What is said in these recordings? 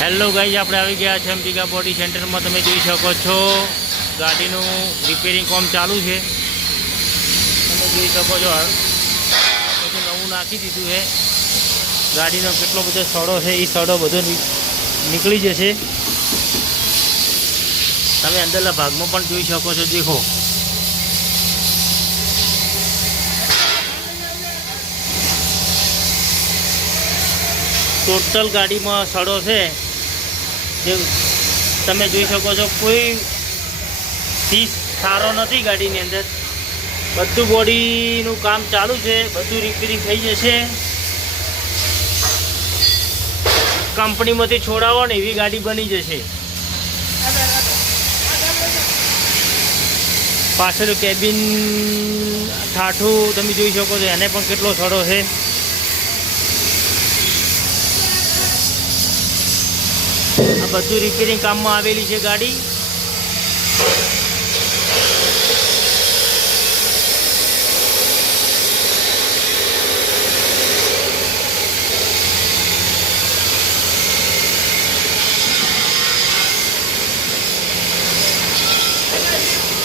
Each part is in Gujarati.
હેલો ગાઈઝ, આપણે આવી ગયા છે અંબિકા બોડી સેન્ટરમાં। તમે જોઈ શકો છો ગાડીનું રિપેરિંગ કામ ચાલુ છે। તમે જોઈ શકો છો બધું નવું નાખી દીધું છે। ગાડીનો કેટલો બધો સડો છે, એ સડો બધો નીકળી જશે। તમે અંદરના ભાગમાં પણ જોઈ શકો છો। દેખો, ટોટલ ગાડીમાં સડો છે જે તમે જોઈ શકો છો। કોઈ પીસ સારો નથી ગાડીની અંદર। બધું બોડીનું કામ ચાલુ છે, બધું રિપેરિંગ થઈ જશે। કંપનીમાંથી છોડાવો ને એવી ગાડી બની જશે। પાછળ કેબિન ઠાઠું તમે જોઈ શકો છો, એને પણ કેટલો સડો છે। આ બધું રિપેરિંગ કામમાં આવેલી છે ગાડી।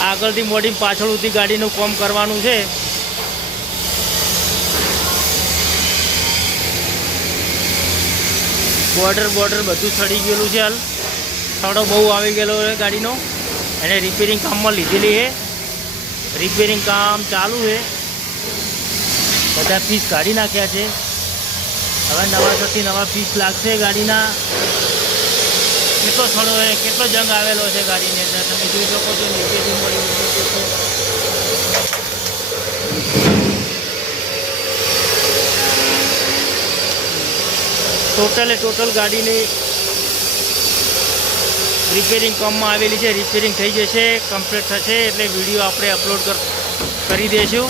આગળથી મોડી પાછળ સુધી ગાડીનું કામ કરવાનું છે। બોર્ડર બધું સડી ગયેલું છે। હાલ સડો બહુ આવી ગયેલો છે ગાડીનો, એને રિપેરિંગ કામમાં લીધેલી છે। રિપેરિંગ કામ ચાલુ છે, બધા પીસ કાઢી નાખ્યા છે। હવે નવા પીસ લાગશે ગાડીના। કેટલો સડો છે, કેટલો જંગ આવેલો છે ગાડીની અંદર, તમે જોઈ શકો છો। નીચેથી મળી ટોટલ ગાડીની રિપેરિંગ કામમાં આવેલી છે। રિપેરિંગ થઈ જશે, કમ્પ્લીટ થશે એટલે વિડીયો આપણે અપલોડ કરી દઈશું।